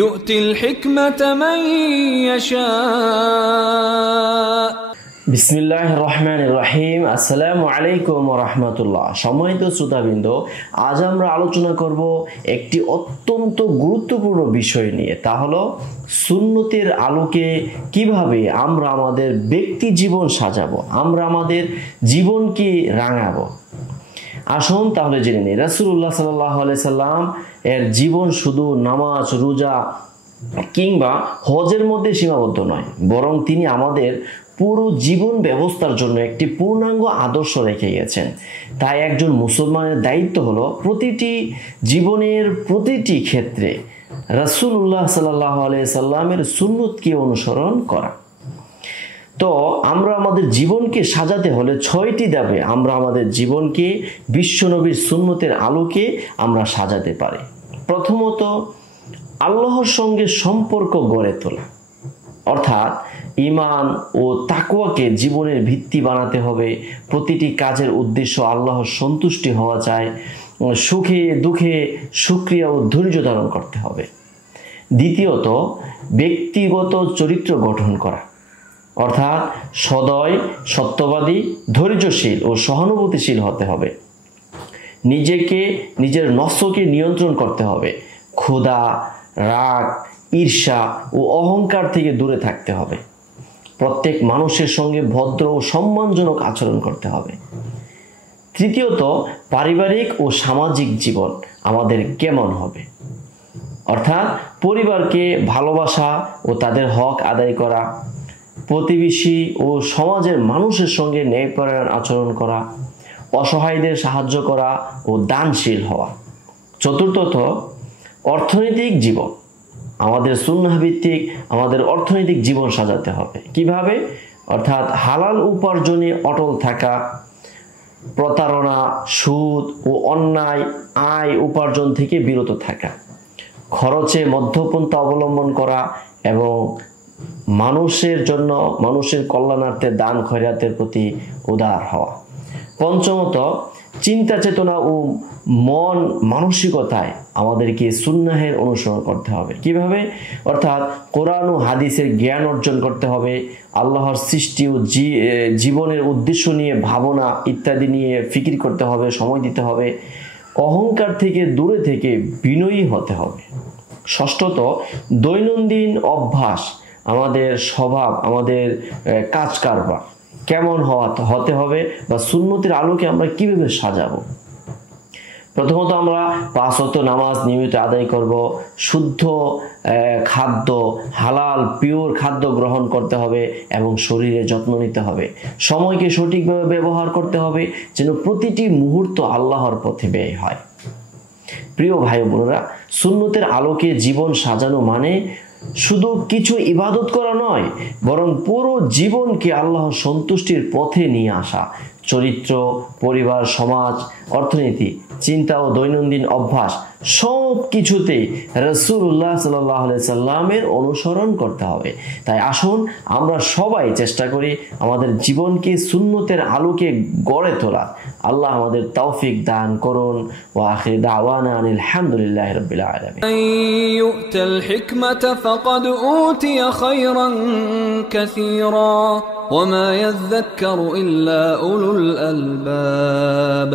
يؤتي الحكمة من يشاء বিসমিল্লাহির রহমানির রহিম। আসসালামু আলাইকুম ওয়া রাহমাতুল্লাহ। সম্মানিত শ্রোতাবৃন্দ, আজ আমরা আলোচনা করব একটি অত্যন্ত গুরুত্বপূর্ণ বিষয় নিয়ে, তা হলো সুন্নতের আলোকে কিভাবে আমরা আমাদের ব্যক্তি জীবন সাজাবো, আমরা আমাদের জীবনকে রাঙাবো। আসুন তাহলে জেনে নিই, রাসূলুল্লাহ সাল্লাল্লাহু আলাইহি সাল্লাম এর জীবন শুধু নামাজ, রোজা কিংবা হজের মধ্যে সীমাবদ্ধ নয়, বরং তিনি আমাদের পুরো জীবন ব্যবস্থার জন্য একটি পূর্ণাঙ্গ আদর্শ রেখে গেছেন। তাই একজন মুসলমানের দায়িত্ব হলো প্রতিটি জীবনের প্রতিটি ক্ষেত্রে রাসূলুল্লাহ সাল্লাল্লাহু আলাইহি সাল্লামের সুন্নতকে অনুসরণ করা। তো আমরা আমাদের জীবনকে সাজাতে হলে 6টি ধাপে আমরা আমাদের জীবনকে বিশ্বনবীর সুন্নতের আলোকে আমরা সাজাতে পারি। প্রথমত, আল্লাহর সঙ্গে সম্পর্ক গড়ে তোলা, অর্থাৎ ঈমান ও তাকওয়াকে জীবনের ভিত্তি বানাতে হবে। প্রতিটি কাজের উদ্দেশ্য আল্লাহর সন্তুষ্টি হওয়া চাই। সুখে দুঃখে শুকরিয়া ও ধৈর্য ধারণ করতে হবে। দ্বিতীয়ত, ব্যক্তিগত চরিত্র গঠন করা, অর্থাৎ সদয়, সত্যবাদী, ধৈর্যশীল ও সহানুভূতিশীল হতে হবে। নিজের নফসকে নিয়ন্ত্রণ করতে হবে। ক্ষুধা, রাগ, ঈর্ষা ও অহংকার থেকে দূরে থাকতে হবে। প্রত্যেক মানুষের সঙ্গে ভদ্র ও সম্মানজনক আচরণ করতে হবে। তৃতীয়ত, পারিবারিক ও সামাজিক জীবন আমাদের কেমন হবে, অর্থাৎ পরিবারকে ভালোবাসা ও তাদের হক আদায় করা, প্রতিবেশী ও সমাজের মানুষের সঙ্গে ন্যায়পরায়ণ আচরণ করা, অসহায়দের সাহায্য করা ও দানশীল হওয়া। চতুর্থত, অর্থনৈতিক জীবন আমাদের সুন্নাহ ভিত্তিক আমাদের অর্থনৈতিক জীবন সাজাতে হবে। কিভাবে? অর্থাৎ হালাল উপার্জনে অটল থাকা, প্রতারণা, সুদ ও অন্যায় আয় উপার্জন থেকে বিরত থাকা, খরচে মধ্যপন্থা অবলম্বন করা এবং মানুষের কল্যাণার্থে দান খয়রাতের প্রতি উদার হওয়া। পঞ্চমত, চিন্তা চেতনা ও মন মানসিকতায় আমাদেরকে সুন্নাহের অনুসরণ করতে হবে। কিভাবে? অর্থাৎ কোরআন ও হাদিসের জ্ঞান অর্জন করতে হবে। আল্লাহর সৃষ্টি ও জীবনের উদ্দেশ্য নিয়ে ভাবনা ইত্যাদি নিয়ে ফিকির করতে হবে, সময় দিতে হবে। অহংকার থেকে দূরে থেকে বিনয়ী হতে হবে। ষষ্ঠত, দৈনন্দিন অভ্যাস, আমাদের স্বভাব, আমাদের কাজ কারবার কেমন হতে হবে বা সুন্নতের আলোকে আমরা কিভাবে সাজাবো। প্রথমত, আমরা 5 ওয়াক্ত নামাজ নিয়মিত আদায় করব। শুদ্ধ খাদ্য, হালাল পিওর খাদ্য গ্রহণ করতে হবে এবং শরীরে যত্ন নিতে হবে। সময়কে সঠিকভাবে ব্যবহার করতে হবে যেন প্রতিটি মুহূর্ত আল্লাহর পথে ব্যয় হয়। প্রিয় ভাই বোনেরা, সুন্নতের আলোকে জীবন সাজানো মানে শুধু কিছু ইবাদত করা নয়, বরং পুরো জীবনকে আল্লাহর সন্তুষ্টির পথে নিয়ে আসা। চরিত্র, পরিবার, সমাজ, অর্থনীতি, চিন্তা ও দৈনন্দিন অভ্যাস সব কিছুতেই রাসূলুল্লাহ সাল্লাল্লাহু আলাইহি সাল্লামের অনুসরণ করতে হবে। তাই আসুন আমরা সবাই চেষ্টা করি আমাদের জীবনকে সুন্নতের আলোকে গড়ে তোলা। আল্লাহ আমাদের তৌফিক দান করুন। ওয়া আখির দাওয়ানা আনিল হামদুলিল্লাহি রাব্বিল আলামিন। يؤتى الحكمة فقد أوتي خيرا كثيرا وما يذكر إلا أولو الألباب